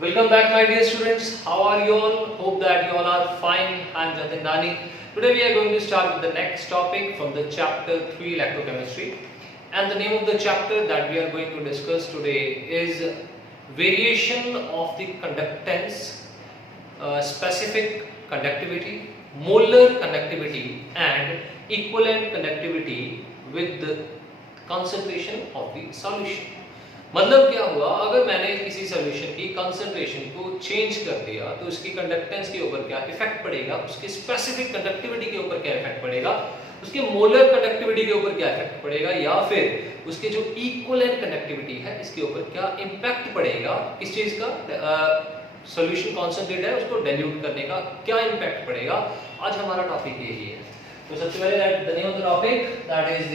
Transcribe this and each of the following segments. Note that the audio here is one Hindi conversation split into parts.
Welcome back, my dear students. How are you all? Hope that you all are fine. I am Jatin Dani. Today we are going to start with the next topic from the chapter 3 electrochemistry. And the name of the chapter that we are going to discuss today is variation of the conductance, specific conductivity, molar conductivity and equivalent conductivity with the concentration of the solution. मतलब क्या हुआ, अगर मैंने किसी सॉल्यूशन की कंसंट्रेशन को चेंज कर दिया तो उसकी कंडक्टेंस के ऊपर क्या इफेक्ट पड़ेगा, उसकी स्पेसिफिक कंडक्टिविटी के ऊपर क्या इफेक्ट पड़ेगा, उसके मोलर कंडक्टिविटी के ऊपर क्या इफेक्ट पड़ेगा, या फिर उसके जो इक्विवेलेंट कंडक्टिविटी है इसके ऊपर क्या इंपैक्ट पड़ेगा, किस चीज का सॉल्यूशन कॉन्सेंट्रेट है उसको डाइल्यूट करने का क्या इंपैक्ट पड़ेगा। आज हमारा टॉपिक यही है। तो सबसे पहले the name of the topic that is the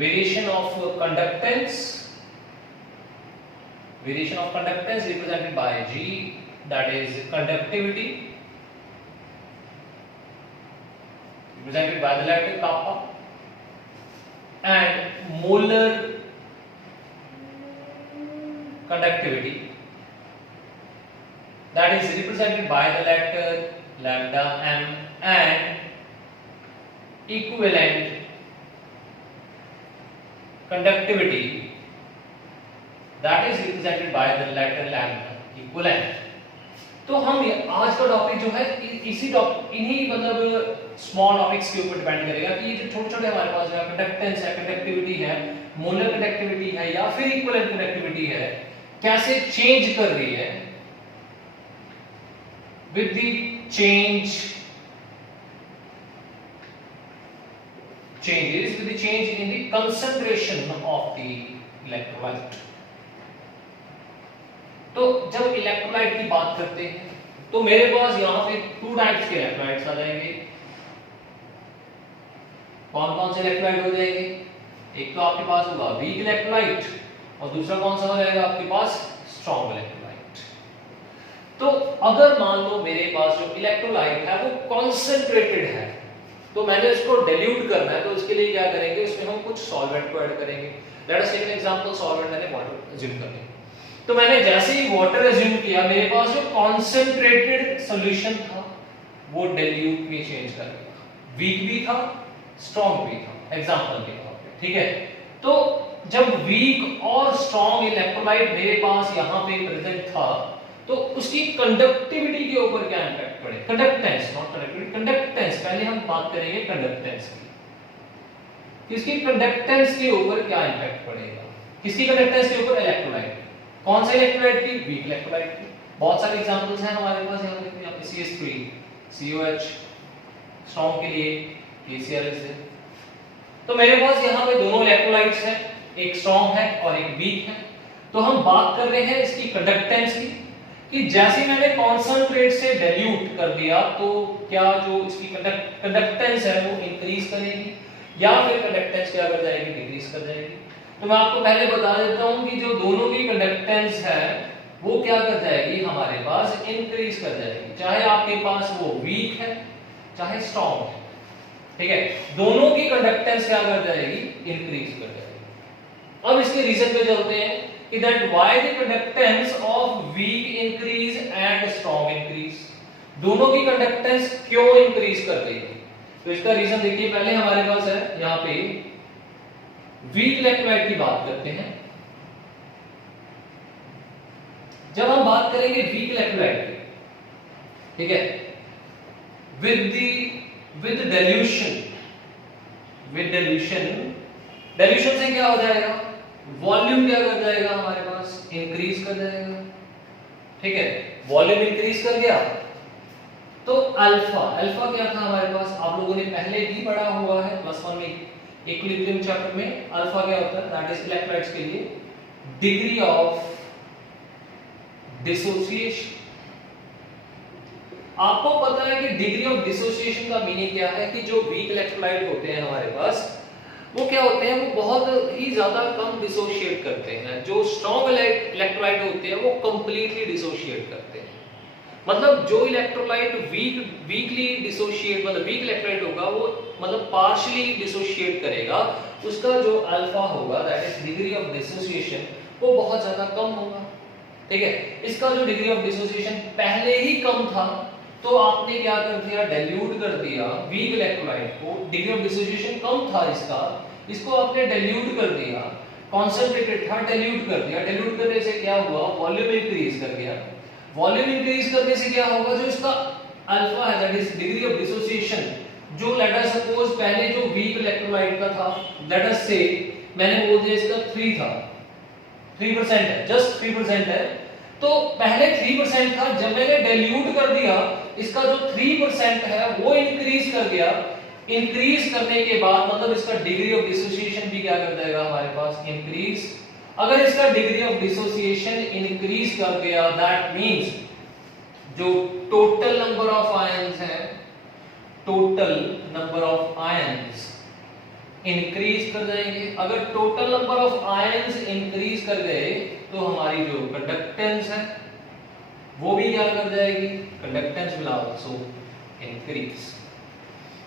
variation of conductance represented by G, that is conductivity represented by the letter kappa, and molar conductivity that is represented by the letter lambda m, and equivalent conductivity that is represented by the letter lambda equivalent। तो हम आज का टॉपिक जो है इसी टॉपिक इन्हीं मतलब स्मॉल टॉपिक्स के ऊपर डिपेंड करेगा कि ये जो छोटे-छोटे हमारे पास जो कंडक्टेंस है, कंडक्टिविटी है, मोलर कंडक्टिविटी है या फिर इक्विवेलेंट कंडक्टिविटी है, कैसे चेंज कर रही है with the changes with the change in the concentration of the electrolyte। तो जब इलेक्ट्रोलाइट की बात करते हैं तो मेरे पास यहाँ पे टू टाइप्स के इलेक्ट्रोलाइट्स आ जाएंगे। कौन कौन से इलेक्ट्रोलाइट हो जाएंगे? एक तो आपके पास होगा वीक इलेक्ट्रोलाइट और दूसरा कौन सा हो जाएगा आपके पास स्ट्रॉन्ग इलेक्ट्रोलाइट। तो अगर मान लो मेरे पास जो इलेक्ट्रोलाइट है वो कॉन्सेंट्रेटेड है तो मैंने उसको डाइल्यूट करना है, तो उसके लिए क्या करेंगे, उसमें हम कुछ सॉल्वेंट को ऐड करेंगे। Let us take an example, solvent मैंने वाटर अज्यूम कर लिया। तो मैंने जैसे ही वाटर अज्यूम किया मेरे पास जो कॉन्सेंट्रेटेड सॉल्यूशन था वो डाइल्यूट में चेंज कर गया, वीक भी था स्ट्रॉन्ग भी था एग्जांपल के तौर पे, ठीक है। तो जब वीक और स्ट्रॉन्ग इलेक्ट्रोलाइट मेरे पास यहां पे प्रेजेंट था तो उसकी कंडक्टिविटी के ऊपर क्या इंपैक्ट पड़े, कंडक्टेंस नॉट कंडक्टिविटी, कंडक्टेंस पहले हम बात करेंगे कंडक्टेंस की, इसकी कंडक्टेंस के ऊपर क्या इंपैक्ट पड़ेगा, किसकी कंडक्टेंस के ऊपर, इलेक्ट्रोलाइट, कौन सा इलेक्ट्रोलाइट की, वीक इलेक्ट्रोलाइट की। बहुत सारे एग्जांपल्स हैं हमारे पास, यहाँ देखिए यहाँ पे CH3 COH, स्ट्रॉन्ग के लिए KCl है। तो मेरे पास यहाँ पे दोनों इलेक्ट्रोलाइट्स हैं, एक स्ट्रॉन्ग है और एक वीक है। तो हम बात कर रहे हैं इसकी कंडक्टेंस की कि जैसे मैंने कॉन्सेंट्रेट से डाइल्यूट कर दिया तो क्या जो इसकी कंडक्टेंस है वो इंक्रीज करेगी या फिर कंडक्टेंस क्या कर जाएगी, डिक्रीज कर जाएगी। तो मैं आपको पहले बता देता हूं कि जो दोनों की कंडक्टेंस है वो क्या कर जाएगी, हमारे पास इंक्रीज कर जाएगी, चाहे आपके पास वो वीक है चाहे स्ट्रॉन्ग है, ठीक है। दोनों की कंडक्टेंस क्या कर जाएगी, इंक्रीज कर जाएगी। अब इसके रीजन पे चलते हैं कि that why the conductance of weak increase and strong increase, दोनों की कंडक्टेंस क्यों इंक्रीज कर रही है। तो इसका रीजन देखिए, पहले हमारे पास है यहाँ पे वीक इलेक्ट्रोलाइट की बात करते हैं। जब हम बात करेंगे वीक इलेक्ट्रोलाइट की, ठीक है, विद डिल्यूशन से क्या हो जाएगा, वॉल्यूम क्या कर जाएगा हमारे पास, इंक्रीज कर जाएगा, ठीक है। वॉल्यूम इंक्रीज कर गया तो अल्फा क्या था हमारे पास, आप लोगों ने पहले भी पढ़ा हुआ है +1 में इक्विलिब्रियम चैप्टर में। अल्फा क्या होता है, दैट इज इलेक्ट्रोलाइट्स के लिए डिग्री ऑफ डिसोसिएशन। आपको पता है कि डिग्री ऑफ डिसोसिएशन का मीनिंग क्या है कि जो वीक इलेक्ट्रोलाइट होते हैं हमारे पास वो क्या होते हैं, वो बहुत ही ज्यादा कम डिसोशिएट करते हैं। जो स्ट्रॉन्ग इलेक्ट्रोलाइट होते हैं वो कंप्लीटली डिसोशिएट करते हैं। मतलब जो इलेक्ट्रोलाइट वीकली डिसोशिएट मतलब वीक इलेक्ट्रोलाइट होगा वो मतलब पार्शियली डिसोशिएट करेगा, उसका जो अल्फा होगा that is degree of dissociation वो बहुत ज्यादा कम होगा। ठीक है, इसका जो डिग्री ऑफ डिसोसिएशन पहले ही कम था, तो आपने क्या कर दिया, डाइल्यूट कर दिया वीक इलेक्ट्रोलाइट को। डिग्री ऑफ डिसोसिएशन कम था इसका, इसको आपने डाइल्यूट कर दिया, कॉन्सेंट्रेटेड था, डाइल्यूट कर दिया। डाइल्यूट करने से क्या हुआ, वॉल्यूम इंक्रीज कर गया। वॉल्यूम इंक्रीज करने से क्या होगा, जो इसका अल्फा है, that is degree of dissociation, जो लेट अस सपोज पहले जो वीक इलेक्ट्रोलाइट का था, लेट अस से मैंने बोल दिया इसका 3 था, 3% है, जस्ट 3% है। तो पहले 3% था, जब मैंने डाइल्यूट कर दिया, इसका जो 3% है वो इंक्रीज कर गया। इंक्रीज करने के बाद मतलब इसका डिग्री ऑफ डिसोसिएशन भी क्या कर जाएगा हमारे पास, इंक्रीज। अगर इसका डिग्री ऑफ डिसोसिएशन इंक्रीज कर गया, दैट मींस जो टोटल नंबर ऑफ आयंस है, total number of ions increase कर जाएंगे। अगर total number of ions increase कर गए तो हमारी जो कंडक्टेंस है वो भी क्या कर जाएगी, कंडक्टेंस विल आल्सो इंक्रीज।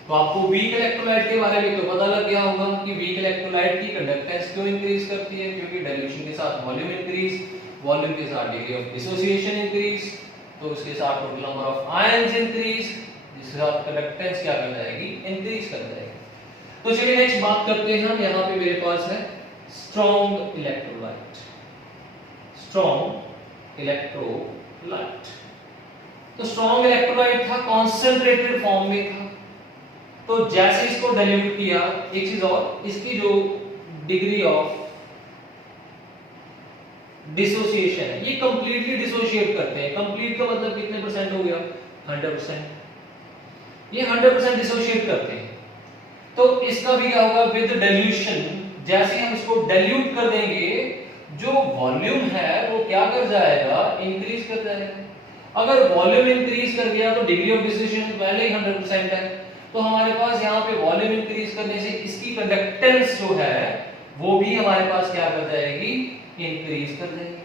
तो आपको वीक इलेक्ट्रोलाइट के बारे में तो पता लग गया होगा कि वीक इलेक्ट्रोलाइट की कंडक्टेंस क्यों इंक्रीज करती है, क्योंकि डाइल्यूशन के साथ वॉल्यूम इंक्रीज, वॉल्यूम के साथ डिग्री ऑफ डिसोसिएशन इंक्रीज, तो उसके साथ total number of ions increase, जिसके साथ कंडक्टेंस क्या कर जाएगी, इंक्रीज कर जाएगी। तो चलिए नेक्स्ट बात करते हैं हम। यहां पे मेरे पास है स्ट्रॉन्ग इलेक्ट्रोलाइट, स्ट्रॉन्ग इलेक्ट्रोलाइट। तो स्ट्रॉन्ग इलेक्ट्रोलाइट था, कॉन्सेंट्रेटेड फॉर्म में था, तो जैसे इसको डाइल्यूट किया, एक चीज और, इसकी जो डिग्री ऑफ डिसोसिएशन है, ये कंप्लीटली डिसोशिएट करते हैं। कंप्लीट का मतलब कितने परसेंट हो गया, 100%। ये 100% डिसोशिएट करते हैं। तो इसका भी क्या होगा, विद डाइल्यूशन, जैसे हम इसको डाइल्यूट कर देंगे, जो वॉल्यूम है वो क्या कर जाएगा, इंक्रीज कर जाएगा। अगर वॉल्यूम इंक्रीज कर गया तो डिग्री ऑफ डिसोसिएशन पहले ही 100% है, तो हमारे पास यहाँ पे वॉल्यूम इंक्रीज करने से इसकी कंडक्टेंस जो है वो भी हमारे पास क्या कर जाएगी, इंक्रीज कर जाएगी।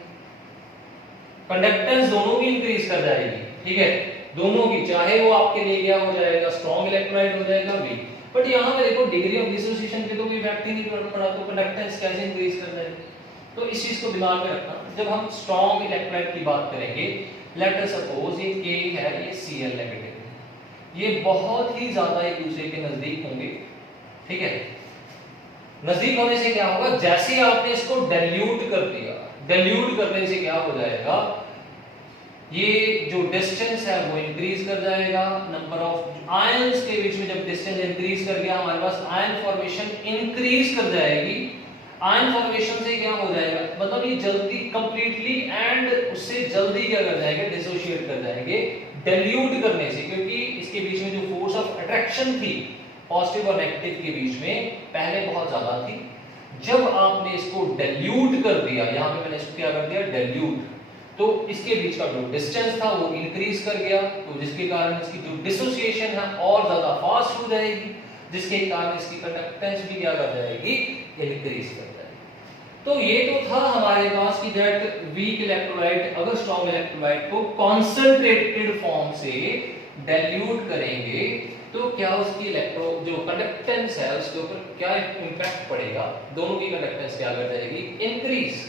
कंडक्टेंस दोनों की इंक्रीज कर जाएगी। ठीक है, दोनों की, चाहे वो आपके लिए क्या हो जाएगा, स्ट्रॉन्ग इलेक्ट्रोलाइट हो जाएगा वीक। बट यहाँ पे देखो डिग्री ऑफ डिसोसिएशन पे तो कोई इफेक्ट ही नहीं पड़ा, तो कंडक्टेंस कैसे इंक्रीज कर जाएगी। तो इस चीज को दिमाग में रखना जब हम स्ट्रॉन्ग इलेक्ट्रोलाइट की बात करेंगे। लेट अस सपोज ये K है, ये Cl नेगेटिव है, ये बहुत ही ज्यादा एक दूसरे के नजदीक होंगे। ठीक है, नजदीक होने से क्या होगा, जैसे आपने इसको डाइल्यूट कर दिया, डाइल्यूट करने से क्या हो जाएगा, ये जो डिस्टेंस है वो इंक्रीज कर जाएगा। नंबर ऑफ आयंस के बीच में जब डिस्टेंस इंक्रीज कर गया, हमारे पास आयन फॉर्मेशन इंक्रीज कर जाएगी। आयन फॉर्मेशन से क्या हो जाएगा, मतलब ये जल्दी कंप्लीटली एंड उससे जल्दी क्या कर जाएंगे, डिसोशिएट कर जाएंगे डाइल्यूट करने से, क्योंकि इसके बीच में जो फोर्स ऑफ अट्रैक्शन थी पॉजिटिव और नेगेटिव के बीच में पहले बहुत ज्यादा थी। जब आपने इसको डाइल्यूट कर दिया, यहां पे मैंने इसको क्या कर दिया, डाइल्यूट, तो इसके बीच का जो डिस्टेंस था वो इंक्रीज कर गया, तो जिसके कारण इसकी जो डिसोसिएशन है और ज्यादा फास्ट हो जाएगी, जिसके कारण इसकी कंडक्टेंस भी क्या कर जाएगी, इंक्रीज कर जाएगी। तो ये तो था हमारे पास कि दैट वीक इलेक्ट्रोलाइट अगर स्ट्रॉन्ग इलेक्ट्रोलाइट को कॉन्सेंट्रेटेड फॉर्म से डाइल्यूट करेंगे तो क्या उसकी इलेक्ट्रो जो कंडक्टेंस है उसके ऊपर क्या इंपैक्ट पड़ेगा, दोनों की कंडक्टेंस क्या कर जाएगी, इंक्रीज,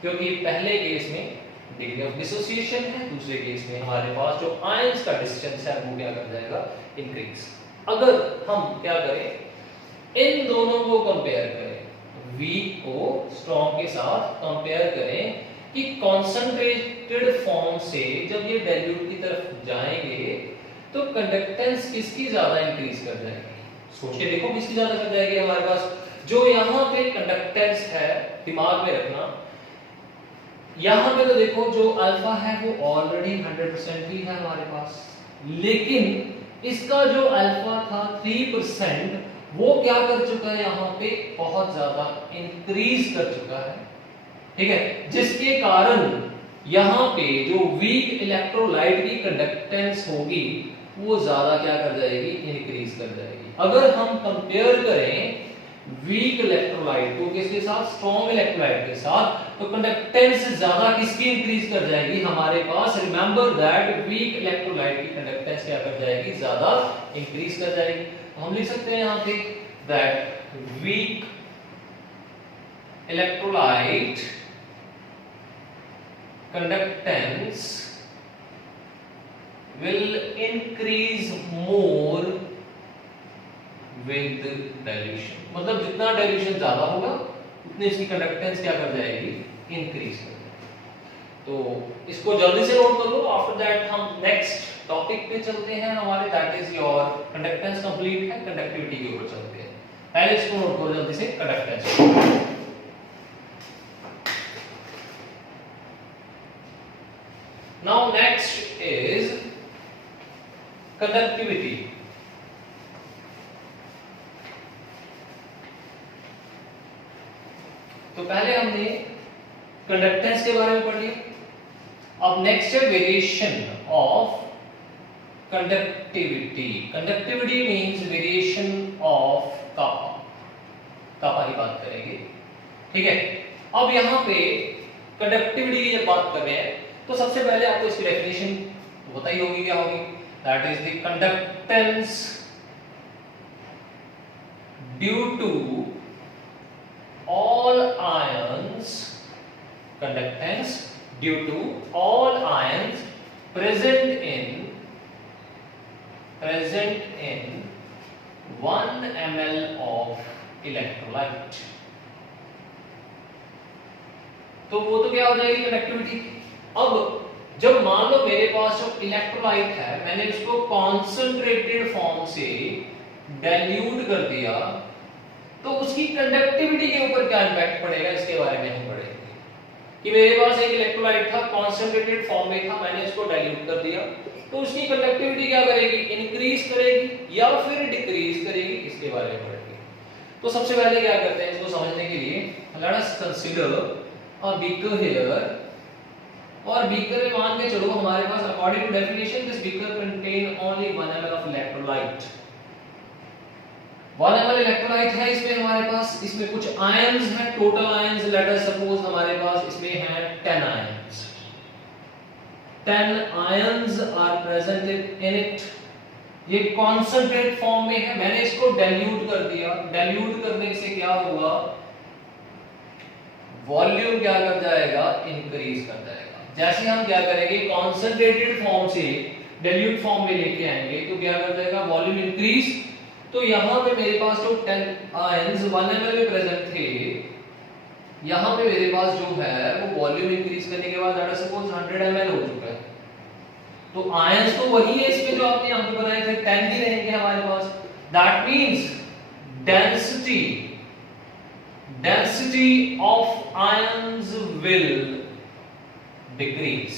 क्योंकि पहले केस में डिग्री ऑफ डिसोसिएशन है, दूसरे केस में हमारे पास जो आयंस का डिस्टेंस है वो क्या कर जाएगा, इंक्रीज। अगर हम क्या करें, इन दोनों को कंपेयर करें, वीक को स्ट्रॉन्ग के साथ कंपेयर करें कि कॉन्सेंट्रेटेड फॉर्म से जब ये डाइल्यूट की तरफ जाएंगे तो कंडक्टेंस किसकी ज्यादा इंक्रीज कर जाएगी, सोच के देखो किसकी ज्यादा कर जाएगी। हमारे पास जो यहाँ पे कंडक्टेंस है, दिमाग में रखना, यहाँ पे तो देखो जो अल्फा है वो ऑलरेडी 100% ही है हमारे पास, लेकिन इसका जो अल्फा था 3% वो क्या कर चुका है, यहाँ पे बहुत ज्यादा इंक्रीज कर चुका है। ठीक है, जिसके कारण यहाँ पे जो वीक इलेक्ट्रोलाइट की कंडक्टेंस होगी वो ज्यादा क्या कर जाएगी, इंक्रीज कर जाएगी। अगर हम कंपेयर करें वीक इलेक्ट्रोलाइट को किसके साथ, स्ट्रॉन्ग इलेक्ट्रोलाइट के साथ, तो कंडक्टेंस ज्यादा किसकी इंक्रीज कर जाएगी, हमारे पास रिमेंबर दैट वीक इलेक्ट्रोलाइट की कंडक्टेंस क्या कर जाएगी, ज्यादा इंक्रीज कर जाएगी। तो हम लिख सकते हैं यहाँ पे that weak electrolyte conductance will increase more with dilution, मतलब जितना डाइल्यूशन ज्यादा होगा उतनी इसकी कंडक्टेंस क्या कर जाएगी, इंक्रीज कर जाएगी। तो इसको जल्दी से नोट कर लो। आफ्टर दैट हम नेक्स्ट टॉपिक पे चलते हैं हमारे, that is your conductance complete है, कंडक्टिविटी के ऊपर चलते हैं। पहले इसको नोट करो जल्दी से, conductance. Now next is conductivity. तो पहले हमने कंडक्टेंस के बारे में पढ़ लिया। अब नेक्स्ट है variation of conductivity. Conductivity means variation of kappa, kappa की बात करेंगे, ठीक है। अब यहां पे कंडक्टिविटी की जब बात कर रहे हैं तो सबसे पहले आपको इसकी डेफिनेशन तो पता ही होगी, क्या होगी, that is the conductance due to all ions, conductance due to all ions present in 1 ml of electrolyte। तो वो तो क्या हो जाएगी कंडक्टिविटी। अब जब मान लो मेरे पास जो इलेक्ट्रोलाइट है मैंने इसको कॉन्सेंट्रेटेड फॉर्म से डाइल्यूट कर दिया, तो उसकी कंडक्टिविटी के ऊपर क्या इंपैक्ट पड़ेगा इसके बारे में हम पढ़ेंगे। कि मेरे पास एक इलेक्ट्रोलाइट था, कॉन्सेंट्रेटेड फॉर्म में था, मैंने इसको डाइल्यूट कर दिया, तो उसकी कंडक्टिविटी क्या करेगी, इंक्रीज करेगी या फिर डिक्रीज करेगी, इसके बारे में पढ़ेंगे। तो सबसे पहले क्या करते हैं इसको समझने के लिए, let us consider a beaker here, और बीकर में मान के चलो हमारे पास according to definition this beaker contain only 1 ml of electrolyte. 1 ml electrolyte है इसमें हमारे पास, इसमें कुछ आयंस हैं, total ions let us suppose हमारे पास इसमें हैं 10 ions. 10 ions are present in it. ये कॉन्सेंट्रेट फॉर्म में है, मैंने इसको डाइल्यूट कर दिया। डाइल्यूट करने से क्या होगा, वॉल्यूम क्या कर जाएगा, इंक्रीज कर जाएगा। जैसे हम क्या करेंगे, कॉन्सेंट्रेटेड फॉर्म से डाइल्यूट फॉर्म में लेके आएंगे तो क्या कर जाएगा, वॉल्यूम इंक्रीज। तो यहां पे मेरे पास जो 10 आयंस 1 ml में प्रेजेंट थे, यहां पे मेरे पास जो है वो वॉल्यूम इंक्रीज करने के बाद लेट अस सपोज 100 ml हो चुका है। तो आयंस तो वही है इसमें जो आपने यहां पे बनाए थे, 10 ही रहेंगे हमारे पास। That means density of ions will decrease.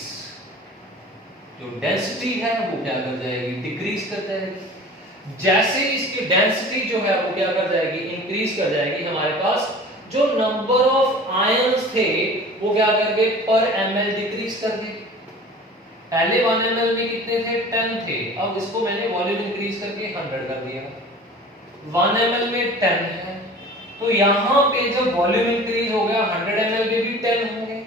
जो डेंसिटी है वो क्या कर जाएगी, डिक्रीज कर जाएगी। जैसे इसकी डेंसिटी जो है वो क्या कर जाएगी, इंक्रीज कर जाएगी, हमारे पास जो नंबर ऑफ आयंस थे वो क्या कर गए, पर ml डिक्रीज कर गए। पहले 1 ml में कितने थे, 10 थे, अब इसको मैंने वॉल्यूम इंक्रीज करके 100 कर दिया। 1 ml में 10 है, तो यहां पे जब वॉल्यूम इंक्रीज हो गया 100 ml में भी 10 होंगे।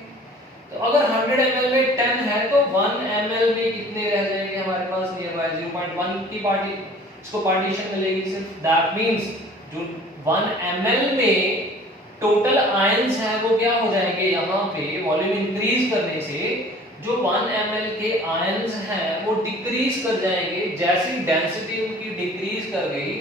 तो अगर 100 ml में 10 है तो 1 ml में कितने रह जाएंगे हमारे पास, नियर बाय 0.1 की इसको पार्टीशन मिलेगी सिर्फ। दैट मींस जो 1 ml में टोटल आयंस है वो क्या हो जाएंगे, यहाँ पे वॉल्यूम इंक्रीज करने से जो 1 ml के आयंस हैं वो डिक्रीज कर जाएंगे। जैसी डेंसिटी उनकी डिक्रीज कर गई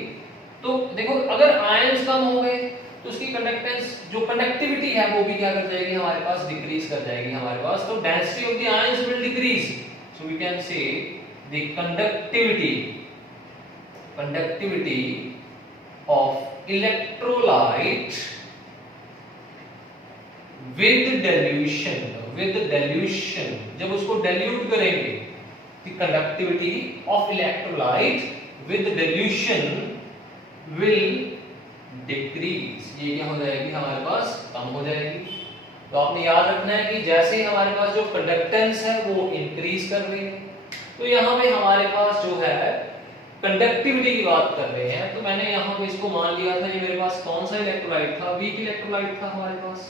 तो देखो अगर आयंस कम हो गए तो उसकी कंडक्टेंस जो कंडक्टिविटी है वो भी क्या कर जाएगी, हमारे पास डिक्रीज कर जाएगी हमारे पास। तो density of the ions will decrease, so we can say the conductivity of electrolyte with dilution, जब उसको dilute करेंगे, the conductivity of electrolyte with dilution will decrease। ये क्या हो जाएगी, हमारे पास कम हो जाएगी। तो आपने याद रखना है कि जैसे हमारे पास जो कंडक्टेंस है वो इंक्रीज कर रही है, तो यहाँ पे हमारे पास जो है कंडक्टिविटी की बात कर रहे हैं। तो मैंने यहाँ पे इसको मान लिया था, ये मेरे पास कौन सा इलेक्ट्रोलाइट था, वीक इलेक्ट्रोलाइट था हमारे पास।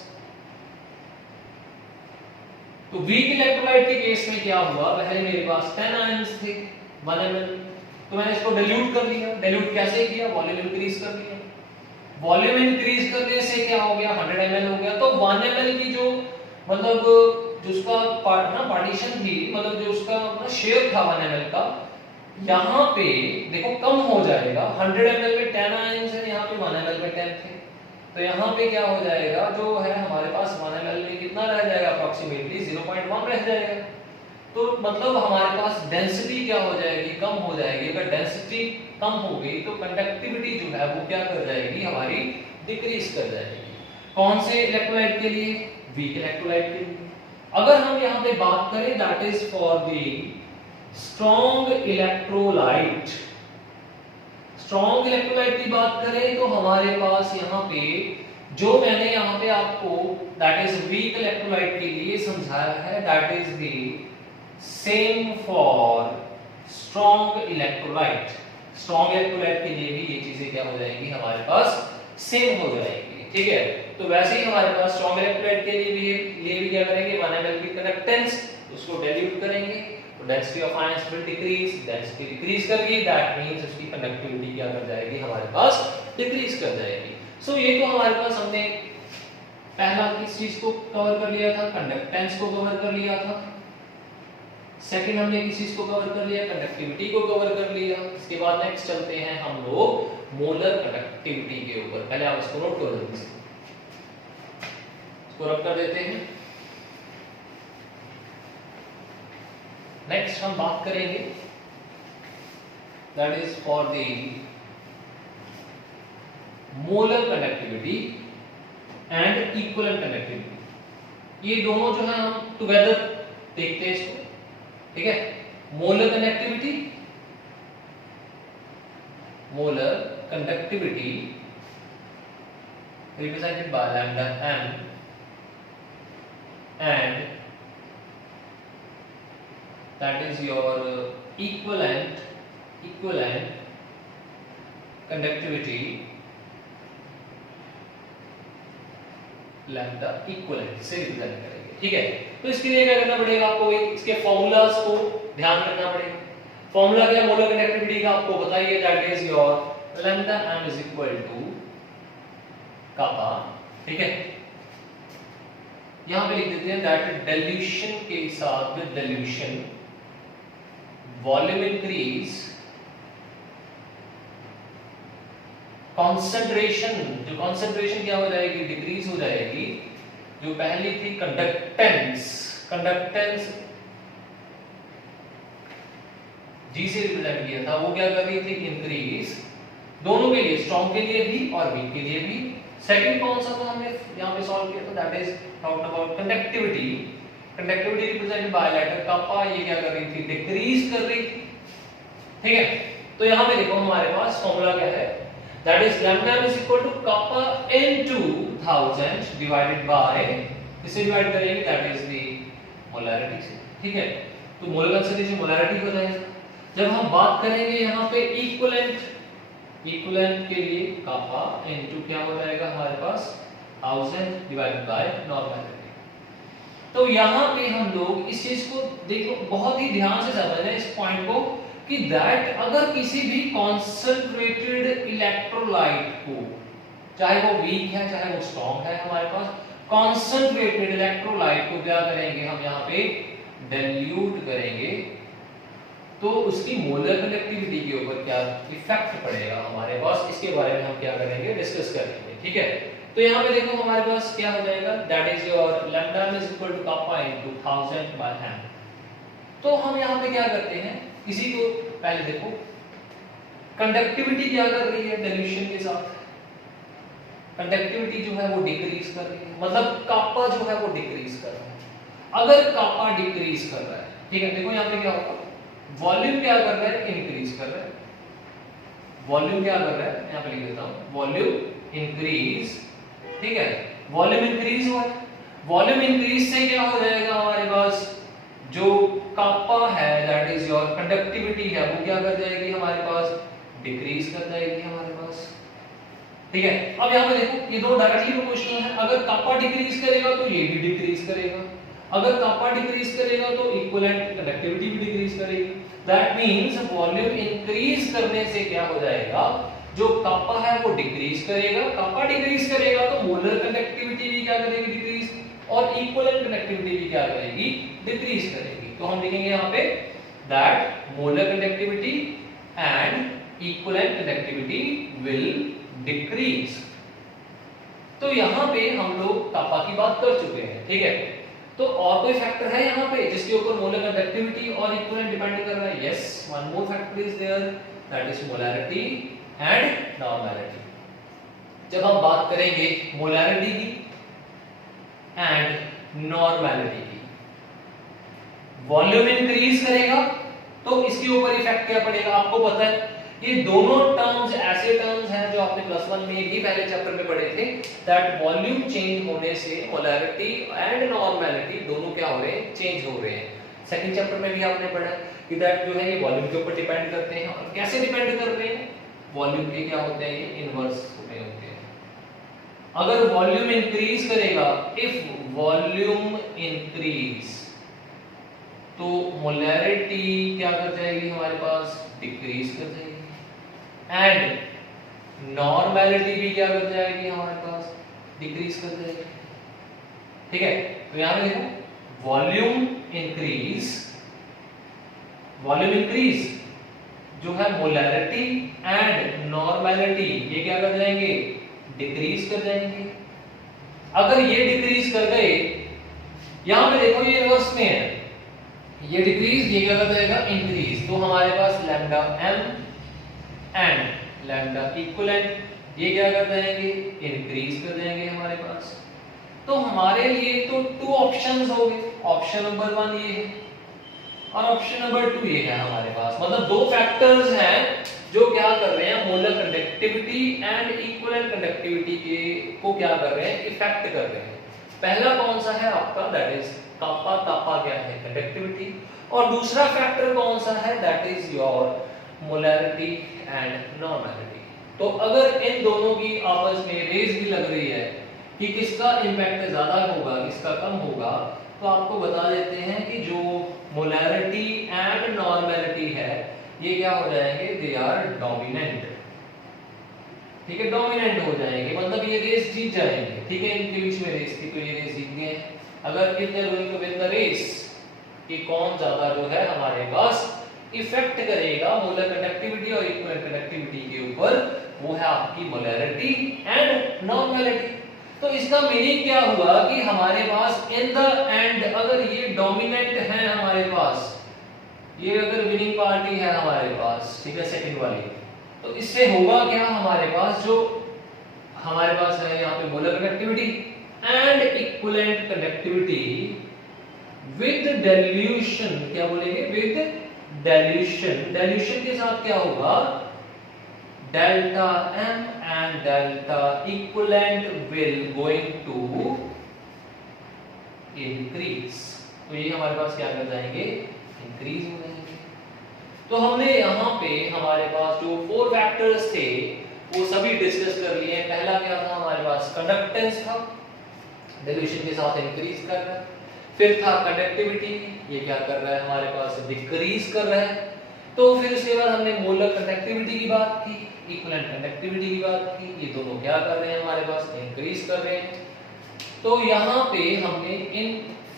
तो वीक इलेक्ट्रोलाइट के केस में क्या हुआ, पहले मेरे पास 10 आयंस थे 1 ml, तो मैंने इसको डाइल्यूट कर लिया। डाइल्यूट कैसे किया, वॉल्यूम इंक्रीज कर दिया। वॉल्यूम इंक्रीज करने से क्या हो गया, 100 ml हो गया। तो 1 ml की जो मतलब जो उसका पार्टीशन थी, मतलब जो उसका शेयर था 1 ml का, यहाँ पे देखो कम हो जाएगा। 100 ml में 10 आयंस है, यहाँ पे 1 ml में 10 थे, तो यहाँ पे क्या हो जाएगा, जो है हमारे पास 1 ml में कितना रह जाएगा, अप्रोक्सीमेटली 0.1 रह जाएगा। तो मतलब हमारे पास डेंसिटी क्या हो जाएगी, कम हो जाएगी। अगर डेंसिटी कम हो गई तो कंडक्टिविटी जो है वो क्या कर जाएगी, हमारी डिक्रीज कर जाएगी। कौन से इलेक्ट्रोलाइट के लिए, वीक इलेक्ट्रोलाइट के लिए। अगर हम यहाँ पे बात करें that is for the strong electrolyte, strong electrolyte की बात करें तो हमारे पास यहाँ पे जो मैंने यहाँ पे आपको दैट इज वीक इलेक्ट्रोलाइट के लिए समझाया है, that is the same for strong electrolyte. Strong electrolyte के लिए भी ये चीजें क्या हो जाएंगी, हमारे पास सेम हो जाएगी, ठीक है। तो वैसे ही हमारे पास स्ट्रॉन्ग इलेक्ट्रोलाइट के लिए भी क्या करेंगे, 1 ml की कंडक्टेंस उसको डाइल्यूट करेंगे, तो density of ions will decrease, density decrease करेगी, दैट मींस उसकी कंडक्टिविटी क्या कर जाएगी, हमारे पास डिक्रीज कर जाएगी। सो ये तो हमारे पास हमने पहला किस चीज को कवर कर लिया था, कंडक्टेंस को कवर कर लिया था। सेकंड हमने किस चीज को कवर कर लिया, कंडक्टिविटी को कवर कर लिया। इसके बाद नेक्स्ट चलते हैं हम लोग मोलर कंडक्टिविटी के ऊपर। पहले आप इसको नोट करो, जल्दी से इसको रब कर देते हैं। नेक्स्ट हम बात करेंगे that is for the molar conductivity and equivalent conductivity. ये दोनों जो है हम टुगेदर देखते हैं इसको, ठीक है। Molar conductivity, molar conductivity represented by lambda m and that is your equivalent conductivity lambda equivalent से रिप्रेजेंट करेंगे, ठीक है। तो इसके लिए क्या करना पड़ेगा आपको, इसके फॉर्मूलाज को ध्यान रखना पड़ेगा। फॉर्मूला क्या है मोलर कंडक्टिविटी का, आपको बताइए, that is your lambda m is equal to kappa, ठीक है। यहां पे लिख देते हैं दैट डाइल्यूशन के साथ with dilution volume increase, concentration, जो कंसंट्रेशन क्या हो जाएगी, डिक्रीज हो जाएगी। जो पहली थी कंडक्टेंस, कंडक्टेंस जी से रिप्रेजेंट किया था, वो क्या कर रही थी, इंक्रीज, दोनों के लिए, स्ट्रॉन्ग के लिए भी और वीक के लिए भी। सेकंड कौन सा था हमने यहां पे सॉल्व किया था, that is talked about conductivity. Conductivity represented by letter kappa, ये क्या कर रही थी, डिक्रीज कर रही थी, ठीक है। तो यहां पे देखो हमारे पास फॉर्मूला क्या है, that is lambda m is equal to kappa into 1000 divided by, किससे डिवाइड करेंगे, that is the molarity से, ठीक है। तो मोलर कंसंट्रेशन मोलारिटी हो जाएगा। जब हम बात करेंगे यहाँ पे इक्विवेलेंट के लिए kappa into क्या हो जाएगा हमारे पास 1000 डिवाइडेड बाय नॉर्मलिटी। तो यहाँ पे हम लोग इस चीज को देखो, बहुत ही ध्यान से समझना है इस पॉइंट को, कि दैट अगर किसी भी कॉन्सेंट्रेटेड इलेक्ट्रोलाइट को, चाहे वो वीक है चाहे वो स्ट्रॉन्ग है, हमारे पास कॉन्सेंट्रेटेड इलेक्ट्रोलाइट को क्या करेंगे हम यहाँ पे डाइल्यूट करेंगे, तो उसकी मोलर कंडक्टिविटी के ऊपर क्या इफेक्ट पड़ेगा हमारे पास, इसके बारे में हम क्या करेंगे, डिस्कस करेंगे, ठीक है। तो यहाँ पे देखो हमारे पास क्या हो जाएगा, that is your lambda m is equal to kappa into 1000 by m। तो हम यहाँ पे क्या करते हैं, इसी को पहले देखो, कंडक्टिविटी क्या कर रही है डाइल्यूशन के साथ, कंडक्टिविटी जो है वो डिक्रीज कर रही है, मतलब कापा जो है वो डिक्रीज कर रहा है। अगर कापा डिक्रीज कर रहा है, ठीक है, देखो यहाँ पे क्या होगा, वॉल्यूम क्या कर रहा है, इंक्रीज कर रहा है। वॉल्यूम क्या कर रहा है, यहाँ पे लिख देता हूँ, वॉल्यूम इंक्रीज, ठीक है, वॉल्यूम इंक्रीज हुआ है। वॉल्यूम इंक्रीज से क्या हो जाएगा हमारे पास, जो कापा है दैट इज योर कंडक्टिविटी है, वो क्या कर जाएगी हमारे पास, डिक्रीज कर जाएगी हमारे पास, ठीक है। अब यहाँ पे देखो ये दो डायरेक्टली प्रोपोर्शनल है, अगर कापा डिक्रीज करेगा तो ये भी डिक्रीज करेगा, अगर कापा डिक्रीज करेगा तो इक्विवेलेंट कंडक्टिविटी भी डिक्रीज करेगी। दैट मींस वॉल्यूम इंक्रीज करने से क्या हो जाएगा, जो कापा है वो डिक्रीज करेगा, कापा डिक्रीज करेगा तो मोलर कंडक्टिविटी भी क्या करेगी, डिक्रीज। और इक्विवेलेंट कंडक्टिविटी भी क्या करेगी, डिक्रीज करेगी। तो हम लिखेंगे यहाँ पे that molar conductivity and equivalent conductivity will decrease. तो यहाँ पे हम लोग कापा की बात कर चुके हैं, ठीक है। तो और कोई फैक्टर है यहाँ पे जिसके ऊपर मोलर कंडक्टिविटी और इक्विवेलेंट डिपेंड कर रहा है? Yes, one more factor is there, that is molarity and normality. जब हम बात करेंगे मोलैरिटी की एंड नॉर्मैलिटी की, वॉल्यूम इंक्रीज करेगा तो इसके ऊपर इफेक्ट क्या पड़ेगा? आपको पता है ये दोनों टर्म्स ऐसे टर्म्स हैं जो आपने प्लस वन में भी पहले चैप्टर में पढ़े थे, दैट वॉल्यूम चेंज होने से मोलैरिटी एंड नॉर्मैलिटी दोनों क्या हो रहे हैं, चेंज हो रहे हैं। सेकंड चैप्टर में भी आपने पढ़ा कि दैट जो है ये वॉल्यूम के ऊपर डिपेंड करते हैं। और कैसे डिपेंड कर रहे हैं? वॉल्यूम के क्या होते हैं, ये इनवर्स होते हैं। अगर वॉल्यूम इंक्रीज करेगा, इफ वॉल्यूम इंक्रीज, तो मोलैरिटी क्या कर जाएगी हमारे पास, डिक्रीज कर जाएगी, एंड नॉर्मैलिटी भी क्या कर जाएगी हमारे पास, डिक्रीज कर जाएगी, ठीक है। तो यहां पे देखो वॉल्यूम इंक्रीज जो है मोलैरिटी एंड नॉर्मैलिटी ये क्या कर जाएंगे, डिक्रीज कर जाएंगे। अगर ये डिक्रीज कर गए, यहां पे देखो ये रिवर्स में है, ये डिक्रीज ये क्या कर जाएगा, इंक्रीज। तो हमारे पास lambda m and lambda equivalent ये क्या कर जाएंगे, इंक्रीज कर जाएंगे हमारे पास। तो हमारे लिए तो टू ऑप्शंस हो गए, ऑप्शन नंबर 1 ये है और ऑप्शन नंबर 2 ये है हमारे पास। मतलब दो फैक्टर्स हैं जो क्या कर रहे हैं, molar conductivity and equivalent conductivity के को क्या कर रहे हैं, इफेक्ट कर रहे हैं। पहला कौन सा है आपका, दैट इज कापा। कापा क्या है, कंडक्टिविटी। और दूसरा फैक्टर कौन सा है, that is your molarity and normality. तो अगर इन दोनों की आपस में रेस भी लग रही है कि किसका इंपैक्ट ज्यादा होगा किसका कम होगा, तो आपको बता देते हैं कि जो मोलैरिटी एंड नॉर्मैलिटी है ये क्या हो जाएंगे, दे आर डोमिनेंट, ठीक है, डोमिनेंट हो जाएंगे। मतलब ये रेस जीत जाएंगे, ठीक है। इनके बीच में रेस थी तो ये रेस जीत गए। अगर if they are going to win the race कि कौन ज्यादा जो है हमारे पास इफेक्ट करेगा मोलर कंडक्टिविटी और इक्विवेलेंट कंडक्टिविटी के ऊपर, वो है आपकी मोलैरिटी एंड नॉर्मैलिटी। तो इसका मीनिंग क्या हुआ कि हमारे पास इन द एंड अगर ये डोमिनेंट है हमारे पास, ये अगर विनिंग पार्टी है हमारे पास, ठीक है, सेकंड वाली, तो इससे होगा क्या, हमारे पास जो हमारे पास है यहाँ पे molar conductivity and equivalent conductivity with dilution, क्या बोलेंगे, विद डाइल्यूशन। डाइल्यूशन के साथ क्या होगा, delta m and delta equivalent will going to increase. तो ये हमारे पास क्या कर जाएंगे, इंक्रीज हो जाएंगे। तो हमने यहाँ पे हमारे पास जो 4 फैक्टर्स थे वो सभी डिस्कस कर लिए। पहला क्या था हमारे पास, कंडक्टेंस था, डाइल्यूशन के साथ इंक्रीज कर रहा है। फिर था कंडक्टिविटी, ये क्या कर रहा है हमारे पास, डिक्रीज कर रहा है। तो फिर उसके बाद हमने मोलर कंडक्टिविटी की बात की, इक्विवेलेंट कंडक्टिविटी की बात की, ये दोनों क्या कर रहे हैं हमारे पास, इंक्रीज कर रहे हैं। तो यहाँ पे हमने इन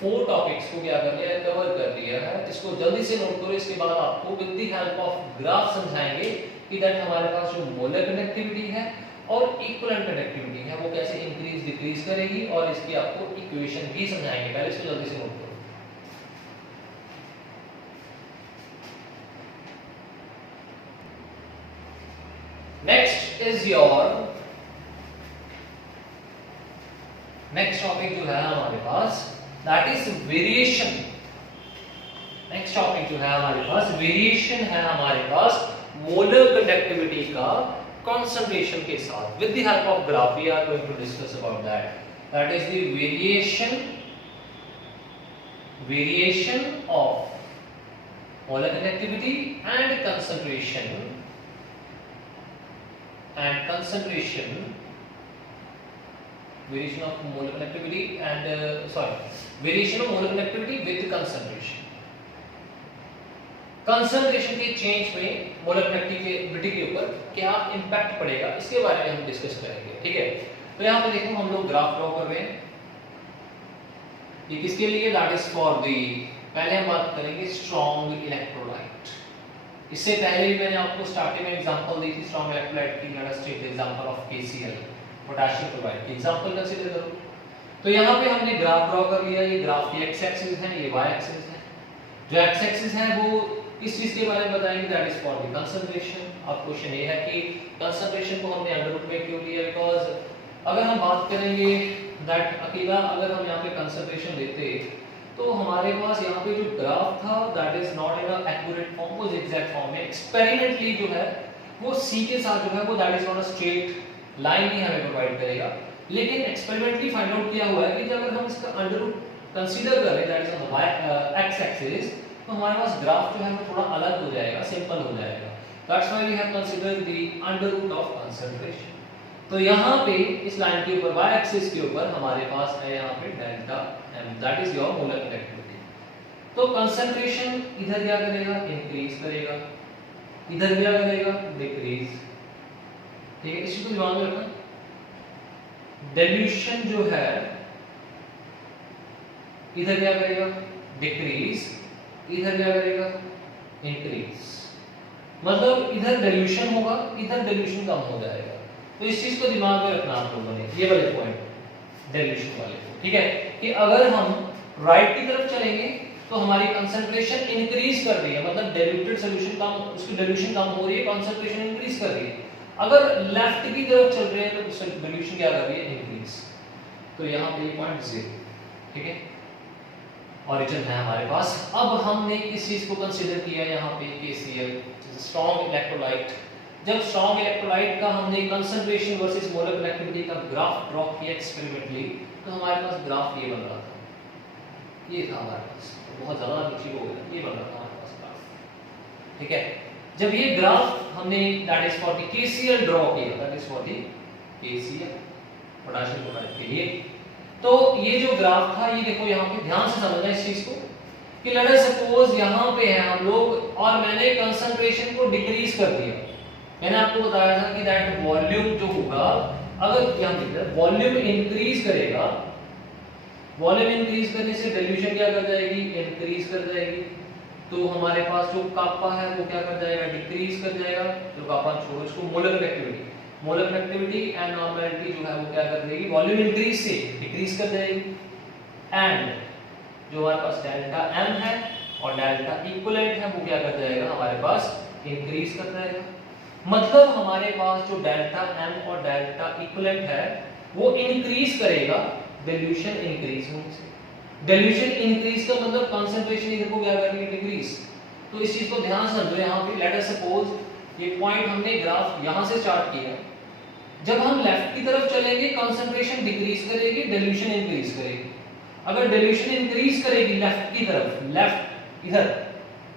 4 टॉपिक्स को क्या कर लिया, कवर कर लिया है। इसको जल्दी से नोट करो, इसके बाद आपको with the help of graph समझाएंगे कि दैट हमारे पास जो मोलर कंडक्टिविटी है और इक्विवेलेंट कंडक्टिविटी है वो कैसे इंक्रीज डिक्रीज करेगी, और इसकी आपको इक्वेशन भी समझाएंगे। पहले इसको जल्दी से नोट करो। Next is your next topic जो है हमारे पास, that is variation. Next topic जो है हमारे पास वेरिएशन है हमारे पास मोलर कंडक्टिविटी का concentration के साथ। with the help of graph we are going to discuss about that is the variation of molar conductivity and concentration variation of molar conductivity and variation of molar conductivity with concentration। Concentration के चेंज में मोलर कंडक्टिविटी के ऊपर क्या इंपैक्ट पड़ेगा, इसके बारे में हम डिस्कस करेंगे, ठीक है। तो यहाँ पे देखो हम लोग ग्राफ ड्रॉ कर रहे हैं। ये किसके लिए? दैट इज फॉर द, पहले हम बात करेंगे स्ट्रॉन्ग इलेक्ट्रोलाइट। इससे पहले भी मैंने आपको स्टार्टिंग में एग्जांपल दी थी स्ट्रॉन्ग इलेक्ट्रोलाइट की। Let us take the example of KCl, potassium chloride की एग्जांपल कंसीडर करो। तो यहाँ पे हमने ग्राफ ड्रॉ कर लिया। ये ग्राफ की एक्स एक्सिस है, ये वाई एक्सिस है। जो एक्स एक्सिस है वो किस चीज के बारे में बताएंगे? That is for the concentration. अब क्वेश्चन ये है कि कंसंट्रेशन को हमने अंडर रूट में क्यों लिया? बिकॉज अगर हम बात करेंगे दैट अकेला अगर हम यहाँ पे कंसंट्रेशन लेते तो हमारे पास यहाँ पे जो ग्राफ था that is not in a accurate form, वो एग्जैक्ट फॉर्म में एक्सपेरिमेंटली जो है वो सी के साथ जो है वो that is not a straight line ही हमें प्रोवाइड करेगा। लेकिन एक्सपेरिमेंटली फाइंड आउट किया हुआ है कि जब अगर हम इसका अंडर रूट कंसीडर करें that is on the x axis, तो हमारे पास ग्राफ जो है वो थोड़ा अलग हो जाएगा, सिंपल हो जाएगा। That's why we have considered the under root of concentration. तो यहाँ पे इस लाइन के ऊपर वाई एक्सिस के ऊपर हमारे पास है यहाँ पे delta M, that is your molar conductivity. तो कंसंट्रेशन इधर क्या करेगा? इंक्रीज करेगा, इधर क्या करेगा? डिक्रीज। ठीक है, इसी को ध्यान में रखना। डिल्यूशन जो है इधर क्या करेगा? डिक्रीज, इधर क्या करेगा? इंक्रीज। मतलब इधर डिल्यूशन होगा, इधर डिल्यूशन कम हो जाएगा। तो इस चीज को दिमाग में रखना आप लोगों ने, ये वाले पॉइंट डिल्यूशन वाले। ठीक है, कि अगर हम राइट की तरफ चलेंगे तो हमारी कंसंट्रेशन इंक्रीज कर रही है, मतलब डिल्यूटेड सॉल्यूशन कम, उसकी डिल्यूशन कम हो रही है, कंसंट्रेशन इंक्रीज कर रही है। अगर लेफ्ट की तरफ चल रहे हैं तो डिल्यूशन क्या कर रही है? इंक्रीज। तो यहाँ पे पॉइंट 0। ठीक है, ऑरिजिन है हमारे पास। अब हमने किस चीज को कंसीडर किया यहाँ पे? KCl, strong electrolyte. जब स्ट्रॉन्ग इलेक्ट्रोलाइट का हमने कंसंट्रेशन वर्सेस मोलर कंडक्टिविटी का ग्राफ ड्रॉ किया एक्सपेरिमेंटली, तो हमारे पास ग्राफ ये बन रहा था, ये था हमारे पास, बहुत ज्यादा नीचे हो गया, ये बन रहा था हमारे पास ग्राफ। ठीक है, जब ये ग्राफ हमने that is for the KCl draw किया, that is for the KCl potassium chloride के लिए, तो ये जो ग्राफ था, ये देखो यहाँ पे ध्यान से समझना इस चीज को कि लेट अस सपोज यहाँ पे है हम लोग और मैंने कंसंट्रेशन को डिक्रीज कर दिया। मैंने आपको बताया था कि दैट वॉल्यूम जो होगा, अगर यहाँ देखिए वॉल्यूम इंक्रीज करेगा, वॉल्यूम इंक्रीज करने से डिल्यूशन क्या कर जाएगी? इंक्रीज कर जाएगी। तो हमारे पास जो कापा है वो क्या कर जाएगा? डिक्रीज कर जाएगा। जो कापा छोड़ो इसको, molar conductivity, molar conductivity and normality जो है वो क्या कर देगी? वॉल्यूम इंक्रीज से डिक्रीज कर जाएगी। एंड जो हमारे पास डेल्टा एम है और डेल्टा इक्विवेलेंट है वो क्या कर जाएगा? हमारे पास इंक्रीज कर जाएगा। मतलब हमारे पास जो डेल्टा एम और डेल्टा इक्विवेलेंट है वो इंक्रीज करेगा डिल्यूशन इंक्रीज होने से। डिल्यूशन इंक्रीज का मतलब कंसंट्रेशन इधर को क्या करेगी? डिक्रीज। तो इस चीज को ध्यान से समझो। यहाँ पे लेट अस सपोज ये पॉइंट हमने ग्राफ यहाँ से स्टार्ट किया, जब हम लेफ्ट की तरफ चलेंगे कंसंट्रेशन डिक्रीज करेगी, डिल्यूशन इंक्रीज करेगी। अगर डिल्यूशन इंक्रीज करेगी लेफ्ट की तरफ, लेफ्ट इधर,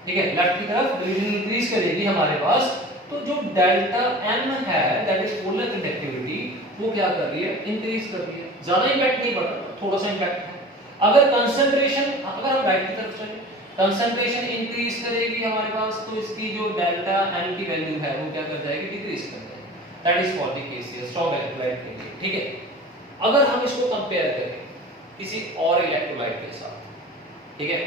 ठीक है, लेफ्ट की तरफ डिल्यूशन इंक्रीज करेगी हमारे पास, तो जो डेल्टा एम है दैट इज मोलर कंडक्टिविटी, वो क्या कर रही है? इंक्रीज कर रही है। ज्यादा इंपैक्ट नहीं पड़ रहा, थोड़ा सा इंपैक्ट है। अगर कंसंट्रेशन, अगर हम राइट की तरफ चले, कंसंट्रेशन इंक्रीज करेगी हमारे पास, तो इसकी जो डेल्टा एम की वैल्यू है वो क्या कर जाएगी? डिक्रीज कर जाएगी। That is for the case strong electrolyte के लिए। ठीक है, अगर हम इसको कंपेयर करें किसी और इलेक्ट्रोलाइट के साथ, ठीक है,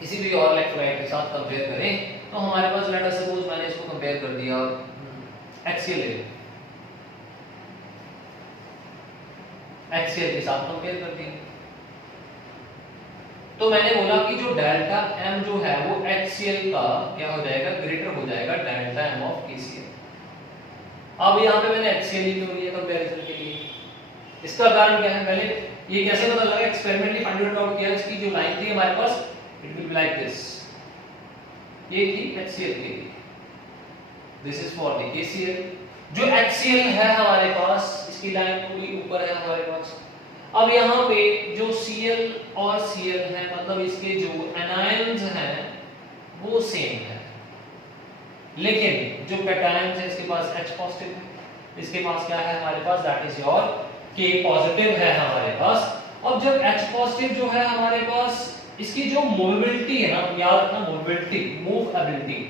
किसी भी और इलेक्ट्रोलाइट के साथ कंपेयर करें, तो हमारे पास लेट अस सपोज मैंने इसको कंपेयर कर दिया HCl के साथ कंपेयर कर दिया, तो मैंने बोला कि जो डेल्टा एम जो है वो HCl का क्या हो जाएगा? ग्रेटर हो जाएगा डेल्टा एम ऑफ KCl। अब यहाँ पे मैंने HCl ही क्यों लिया कंपैरिजन के लिए? इसका कारण क्या है? पहले ये कैसे पता लगा? एक्सपेरिमेंटली फाइंड आउट किया। इसकी जो लाइन थी हमारे पास, it will be like this, ये थी HCl के लिए, this is for the KCl। जो HCl है हमारे पास, इसकी लाइन पूरी ऊपर है हमारे पास। अब यहाँ पे जो Cl और Cl है, मतलब इसके जो एनायंस हैं वो सेम है, लेकिन जो कैटायंस है इसके पास H पॉजिटिव है, इसके पास क्या है हमारे पास? That is your K positive है हमारे पास। अब जब H पॉजिटिव जो है हमारे पास, इसकी जो मूवेबिलिटी है ना, याद रखना मूवेबिलिटी, मूवेबिलिटी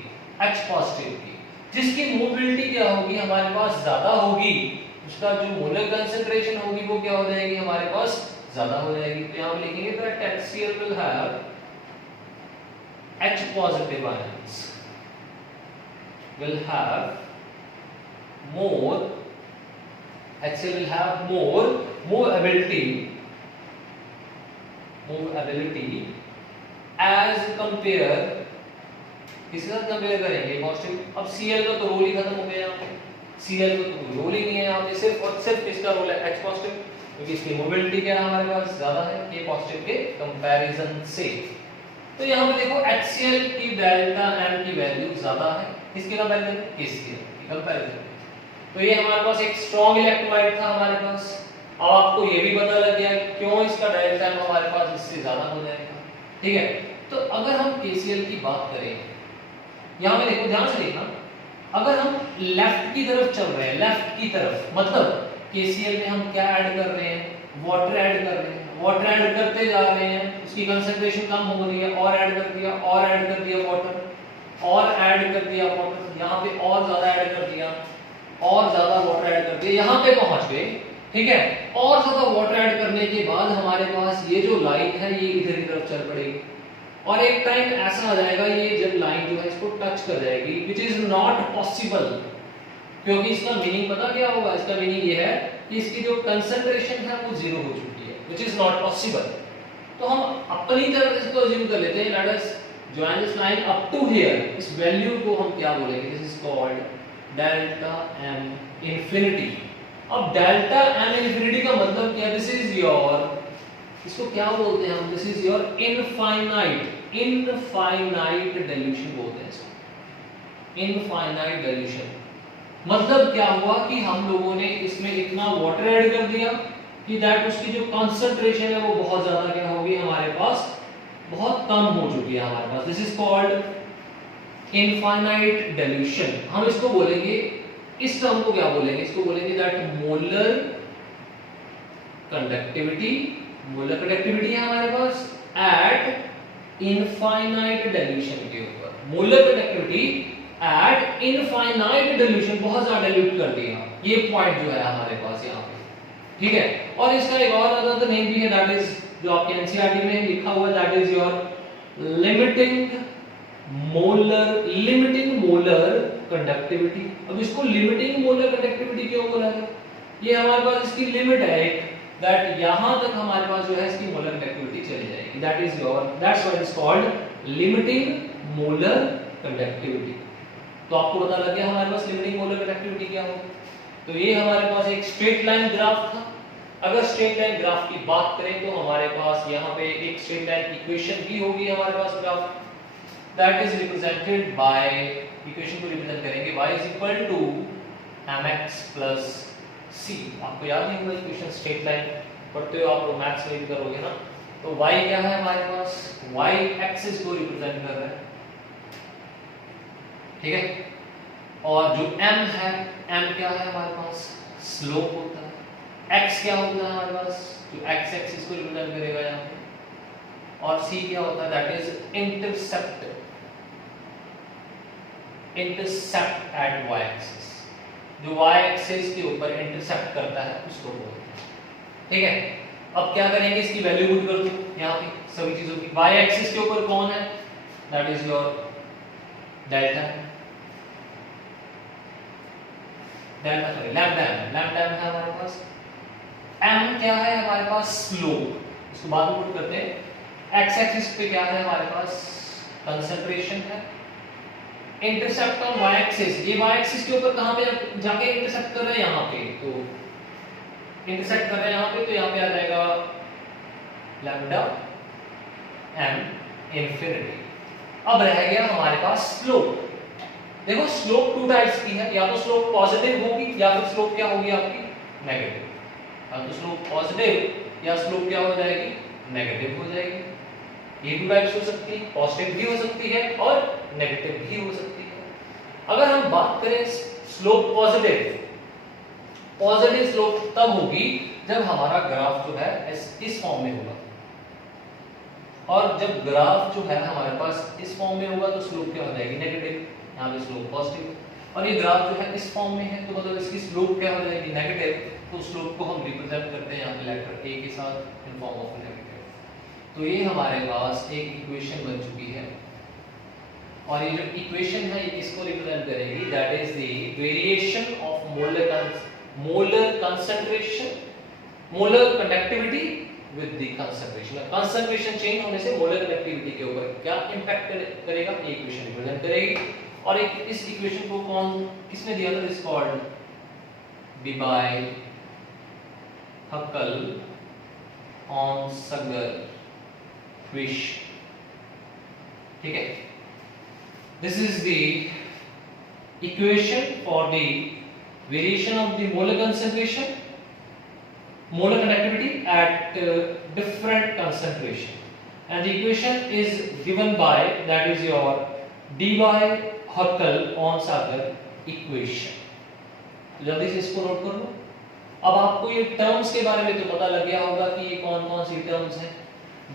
H पॉजिटिव की, जिसकी मूवेबिलिटी क्या होगी हमारे पास? ज्यादा होगी, उसका जो मोलर कंसंट्रेशन होगी वो क्या हो जाएगी हमारे पास? ज्यादा हो जाएगी। तो यहाँ पे लिखेंगे that HCl will have H positive ions, will have more, HCl will have more ability as compare, किसके साथ कंपेयर करेंगे पॉजिटिव। अब Cl का तो रोल ही खत्म हो गया यहाँ पे, Cl का तो रोल ही नहीं है यहाँ पे, सिर्फ और सिर्फ इसका रोल है H पॉजिटिव, क्योंकि इसकी मोबिलिटी क्या है हमारे पास ज्यादा है K पॉजिटिव के कंपैरिजन से। तो यहाँ पे देखो HCl की डेल्टा M की वैल्यू ज्यादा है, किसके कंपैरिजन में, KCl की कंपैरिजन में। तो ये हमारे पास एक स्ट्रॉन्ग इलेक्ट्रोलाइट था हमारे पास। अब आपको ये भी पता लग गया क्यों इसका डेल्टा M हमारे पास इससे ज्यादा हो जाएगा, ठीक है। तो अगर हम KCl की बात करें, यहाँ पे देखो ध्यान से देखना, अगर हम लेफ्ट की तरफ चल रहे हैं, लेफ्ट की तरफ मतलब KCl में हम क्या ऐड कर रहे हैं, वाटर ऐड कर रहे हैं, वाटर ऐड करते जा रहे हैं, उसकी कंसंट्रेशन कम हो रही है, और ऐड कर दिया, और ऐड कर दिया वाटर, और ऐड कर दिया वाटर, यहाँ पे और ज्यादा ऐड कर दिया, और ज्यादा वाटर ऐड कर दिया, यहाँ पे पहुंच गए, ठीक है। और ज्यादा वाटर ऐड करने के बाद हमारे पास ये जो लाइन है ये इधर की तरफ चल पड़ेगी, और एक टाइम ऐसा आ जाएगा ये जब लाइन जो है इसको टच कर जाएगी, विच इज नॉट पॉसिबल, क्योंकि इसका मीनिंग पता क्या होगा, इसका मीनिंग ये है कि इसकी जो कंसंट्रेशन है वो जीरो हो चुकी है, विच इज नॉट पॉसिबल। तो हम अपनी तरफ से इसको अज्यूम कर लेते हैं, let us join this line up to here, इस वैल्यू को हम क्या बोलेंगे, this is called delta M infinity. अब डेल्टा M इंफिनिटी का मतलब क्या है, दिस इज योर, इसको क्या बोलते हैं हम, this is your infinite dilution बोलते हैं इसको, इनफाइनाइट डिल्यूशन। मतलब क्या हुआ कि हम लोगों ने इसमें इतना वाटर ऐड कर दिया कि दैट उसकी जो कंसंट्रेशन है वो बहुत ज्यादा क्या होगी हमारे पास, बहुत कम हो चुकी है हमारे पास, this is called infinite dilution. हम इसको बोलेंगे, इस टर्म को क्या बोलेंगे, इसको बोलेंगे that molar conductivity, molar conductivity है हमारे पास एट इनफाइनाइट डिल्यूशन के ऊपर, molar conductivity at infinite dilution, बहुत ज्यादा डिल्यूट कर दिया, ये पॉइंट जो है हमारे पास यहाँ पे, ठीक है। और इसका एक और अदर नेम भी है, दैट इज जो आपके एनसीईआरटी में लिखा हुआ है, that is your limiting molar conductivity. अब इसको लिमिटिंग मोलर कंडक्टिविटी क्यों बोला है, ये हमारे पास इसकी लिमिट है एक, दैट यहां तक हमारे पास जो है इसकी मोलर कंडक्टिविटी चली जाएगी, that is your, that's why it is called limiting molar conductivity. तो आपको पता लग गया हमारे पास लिमिटिंग मोलर कंडक्टिविटी क्या हो। तो ये हमारे पास एक स्ट्रेट लाइन ग्राफ था। अगर स्ट्रेट लाइन ग्राफ की बात करें तो हमारे पास यहाँ पे एक स्ट्रेट लाइन इक्वेशन भी होगी हमारे पास graph, that is represented by, equation को रिप्रेजेंट करेंगे y is equal to mx plus c। आपको याद नहीं होगा इक्वेशन, स्ट्रेट लाइन पढ़ते हो आप लोग, मैथ्स में भी करोगे ना। तो y क्या है हमारे पास, y एक्सिस को रिप्रेजेंट कर रहा है, ठीक है। और जो m है, m क्या है हमारे पास, स्लोप होता है, x क्या होता है हमारे पास, जो x एक्सिस को रिप्रेजेंट करेगा यहाँ पे, और c क्या होता है, that is intercept at y axis, जो y एक्सिस के ऊपर इंटरसेप्ट करता है उसको बोलते हैं, ठीक है। अब क्या करेंगे, इसकी वैल्यू पुट कर दो यहाँ पे सभी चीजों की, y एक्सिस के ऊपर कौन है, that is your delta, lambda है हमारे पास, m क्या है हमारे पास, स्लोप, इसको बाद में पुट करते हैं। x एक्सिस पे क्या है हमारे पास, कंसंट्रेशन है, इंटरसेप्ट ऑन y एक्सिस, ये y एक्सिस के ऊपर कहां पे जाके इंटरसेप्ट कर रहा है, यहाँ पे, तो इंटरसेप्ट कर रहा है यहाँ पे, तो यहाँ पे आ जाएगा लैम्डा m इंफिनिटी। अब रह गया हमारे पास स्लोप। देखो स्लोप टू टाइप्स की है, या तो स्लोप पॉजिटिव होगी या फिर स्लोप क्या होगी आपकी, नेगेटिव। या तो स्लोप पॉजिटिव या स्लोप क्या हो जाएगी, नेगेटिव हो जाएगी। ये टू टाइप्स हो सकती है, पॉजिटिव भी हो सकती है और नेगेटिव भी हो सकती है। अगर हम बात करें स्लोप पॉजिटिव, पॉजिटिव स्लोप तब होगी जब हमारा ग्राफ जो है इस फॉर्म में होगा, और जब ग्राफ जो है हमारे पास इस फॉर्म में होगा तो स्लोप क्या हो जाएगी, नेगेटिव, यहाँ पे स्लोप पॉजिटिव। और ये ग्राफ जो है इस फॉर्म में है तो मतलब इसकी स्लोप क्या हो जाएगी, नेगेटिव। तो स्लोप को हम रिप्रेजेंट करते हैं यहाँ पे लेटर ए के साथ इन फॉर्म ऑफ नेगेटिव। तो ये हमारे पास एक इक्वेशन बन चुकी है और ये जो इक्वेशन है इसको रिप्रेजेंट करेगी, that is the variation of molar concentration, molar conductivity with the concentration. Concentration change होने से मोलर कंडक्टिविटी के ऊपर क्या इंपैक्ट करेगा, ये इक्वेशन रिप्रेजेंट करेगी। और एक इस इक्वेशन को कौन किसने दिया था, this called Debye, Huckel, Onsager, Fish। ठीक है, this is the equation for the variation of the molar concentration, molar conductivity at different concentration, and the equation is given by, that is your Debye, Huckel, Onsager equation। तो जल्दी से इसको नोट कर लो। अब आपको ये टर्म्स के बारे में तो पता लग गया होगा कि ये कौन कौन सी टर्म्स हैं।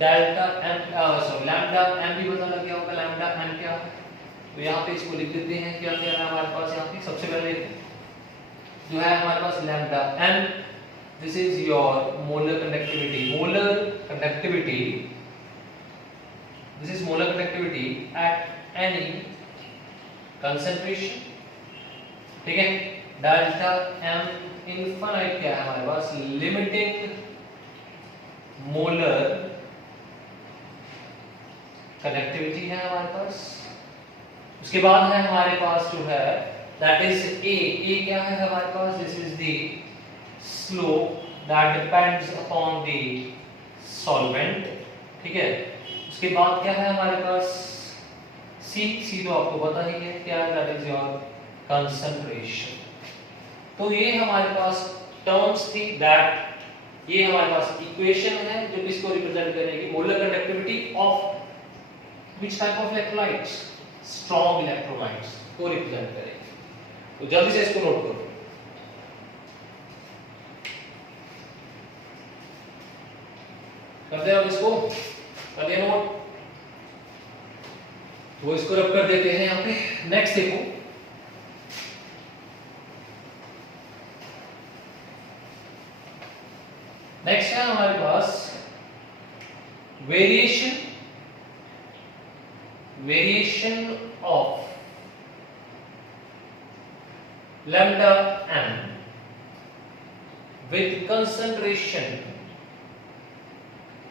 Delta M, sorry lambda M भी पता लग गया होगा, लैम्डा एम क्या है। तो यहाँ पे इसको लिख देते हैं, क्या क्या है हमारे पास यहाँ पे। सबसे पहले जो है हमारे पास lambda m, this is your molar conductivity, molar conductivity, this is molar conductivity at any concentration. ठीक है, डेल्टा एम इनफाइनाइट क्या है हमारे पास, लिमिटिंग मोलर कंडक्टिविटी है हमारे पास। उसके बाद है हमारे पास जो है दैट इज ए क्या है हमारे पास, this is the slope that depends upon the solvent. ठीक है, उसके बाद क्या है हमारे पास सी तो आपको पता ही है क्या है, दैट इज योर कंसंट्रेशन। तो ये हमारे पास टर्म्स थी, दैट ये हमारे पास इक्वेशन है जो किसको रिप्रेजेंट करेगी, molar conductivity of which type of electrolytes, strong electrolytes को रिप्रेजेंट करेगी। तो जल्दी से इसको नोट करो। करते हैं इसको, कर दिया नोट, वो इसको रब कर देते हैं यहाँ पे। नेक्स्ट देखो, नेक्स्ट है हमारे पास variation of lambda m with concentration.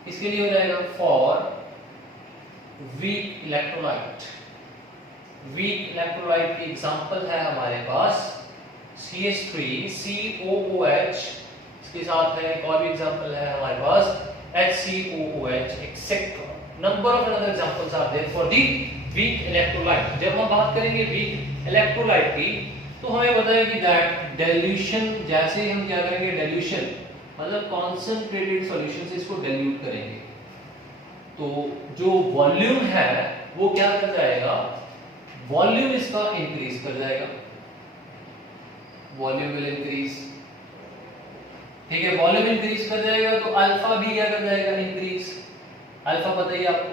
इसके लिए हो जाएगा for weak electrolyte. Weak electrolyte की एग्जांपल है हमारे पास CH3 COOH, इसके साथ है एक और भी एग्जांपल है हमारे पास HCOOH, etcetera. Number of another examples are there for the weak electrolyte. जब हम बात करेंगे वीक इलेक्ट्रोलाइट की, तो हमें पता है कि दैट डाइल्यूशन, जैसे ही हम क्या करेंगे डाइल्यूशन मतलब कॉन्सेंट्रेटेड सॉल्यूशन से इसको डाइल्यूट करेंगे, तो जो वॉल्यूम है वो क्या कर जाएगा, वॉल्यूम इसका इंक्रीज कर जाएगा, वॉल्यूम विल इंक्रीज। ठीक है, वॉल्यूम इंक्रीज कर जाएगा तो अल्फा भी क्या कर जाएगा, इंक्रीज। अल्फा पता ही आपको,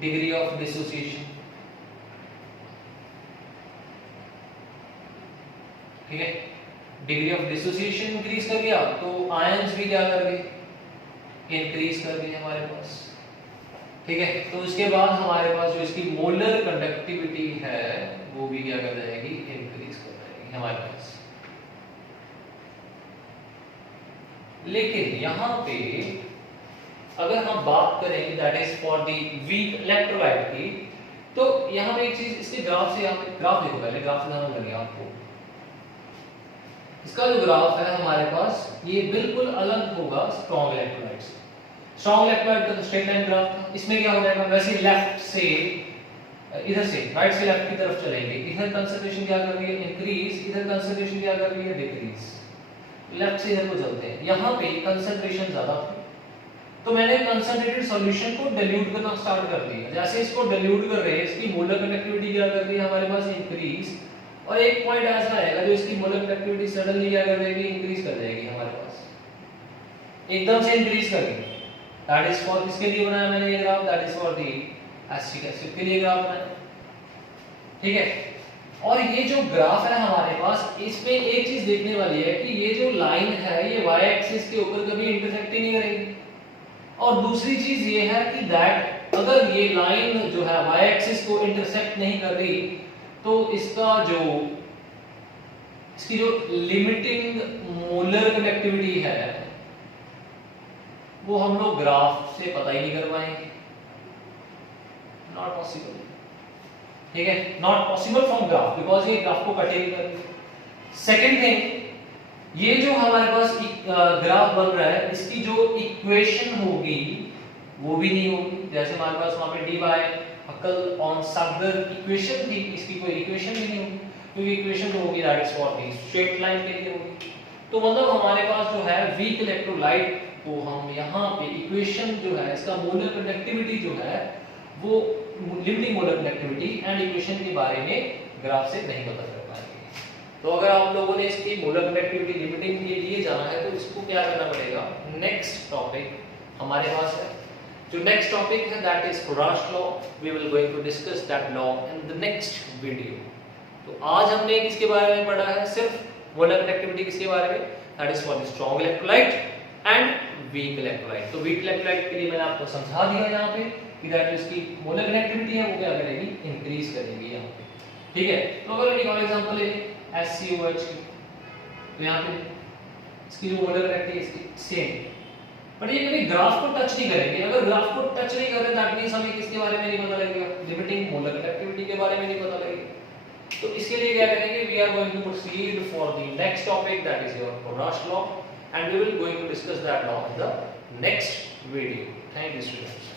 डिग्री ऑफ डिसोसिएशन। ठीक है, डिग्री ऑफ डिसोसिएशन इंक्रीज कर गया तो आयंस भी क्या कर गए, इंक्रीज कर गए हमारे पास। ठीक है, तो उसके बाद हमारे पास जो इसकी मोलर कंडक्टिविटी है वो भी क्या कर जाएगी, इंक्रीज कर जाएगी हमारे पास। लेकिन यहाँ पे अगर हम बात करें that is for the weak electrolyte की, तो यहाँ पे एक चीज इसके ग्राफ से, यहाँ पे ग्राफ देखो, पहले ग्राफ से ध्यान लगे आपको। इसका जो ग्राफ है हमारे पास ये बिल्कुल अलग होगा स्ट्रॉन्ग इलेक्ट्रोलाइट से। स्ट्रॉन्ग इलेक्ट्रोलाइट का तो स्ट्रेट लाइन ग्राफ था, इसमें क्या हो जाएगा, वैसे लेफ्ट से इधर से राइट से लेफ्ट की तरफ चलेंगे, इधर कंसंट्रेशन क्या कर रही है, इंक्रीज, इधर कंसंट्रेशन क्या कर रही है, डिक्रीज। लेफ्ट से इधर को चलते हैं, यहाँ पे कंसंट्रेशन ज्यादा थी तो मैंने कंसंट्रेटेड सॉल्यूशन को डाइल्यूट करना स्टार्ट कर दिया। जैसे इसको डाइल्यूट कर रहे हैं, इसकी मोलर कंडक्टिविटी क्या कर रही है हमारे पास, इंक्रीज। और एक पॉइंट ऐसा आएगा जो इसकी मोलर कंडक्टिविटी सडनली क्या कर देगी, इंक्रीज कर देगी हमारे पास, एकदम से इंक्रीज करेगी। दैट इज फॉर किसके लिए बनाया मैंने ये graph, that is for the acetic acid के लिए ग्राफ बनाया। ठीक है, और ये जो ग्राफ है हमारे पास, इसमें एक चीज देखने वाली है कि ये जो लाइन है ये y एक्सिस के ऊपर कभी इंटरसेक्ट ही नहीं करेगी। और दूसरी चीज ये है कि दैट अगर ये लाइन जो है y एक्सिस को इंटरसेक्ट नहीं कर रही तो इसकी जो लिमिटिंग मोलर कंडक्टिविटी है वो हम लोग ग्राफ से पता ही नहीं कर पाएंगे। नॉट पॉसिबल, ठीक है, not possible from graph, because ये ग्राफ को कटेगी करेगी। सेकंड थिंग, ये जो हमारे पास ग्राफ बन रहा है इसकी जो इक्वेशन होगी वो भी नहीं होगी। जैसे हमारे पास वहां पे डी बाय अकल ऑन सगर इक्वेशन थी, इसकी कोई इक्वेशन भी नहीं होगी, क्योंकि इक्वेशन तो होगी that is for the straight line के लिए होगी। तो मतलब हमारे पास जो है वीक इलेक्ट्रोलाइट को हम यहाँ पे इक्वेशन जो है इसका मोलर कंडक्टिविटी जो है वो limiting molar conductivity and equation के बारे में ग्राफ से नहीं पता कर पाएंगे। तो अगर आप लोगों ने इसकी मोलर कंडक्टिविटी लिमिटिंग के लिए जाना है तो इसको क्या करना पड़ेगा, नेक्स्ट टॉपिक हमारे पास है। जो नेक्स्ट टॉपिक है that is Faraday law, we will going to discuss that law in the next video. तो आज हमने किसके बारे में पढ़ा है, सिर्फ मोलर कंडक्टिविटी किसके बारे में, that is for the strong electrolyte and weak electrolyte. तो वीक इलेक्ट्रोलाइट के लिए मैंने आपको समझा दिया यहाँ पे कि दैट इसकी मोलर कंडक्टिविटी है वो क्या करेगी, इंक्रीज करेगी यहाँ पे, ठीक है। तो अगर एक और एग्जांपल ले SCOH की, तो यहाँ पे इसकी जो मोलर कंडक्टिविटी इसकी सेम, बट ये कभी ग्राफ को टच नहीं करेंगे। अगर ग्राफ को टच नहीं कर रहे दैट मींस हमें किसके बारे में नहीं पता लगेगा, लिमिटिंग मोलर कंडक्टिविटी के बारे में नहीं पता लगेगा। तो इसके लिए क्या करेंगे, we are going to proceed for the next topic that is your Faraday law and we will going to discuss that law in the next video. Thank you students.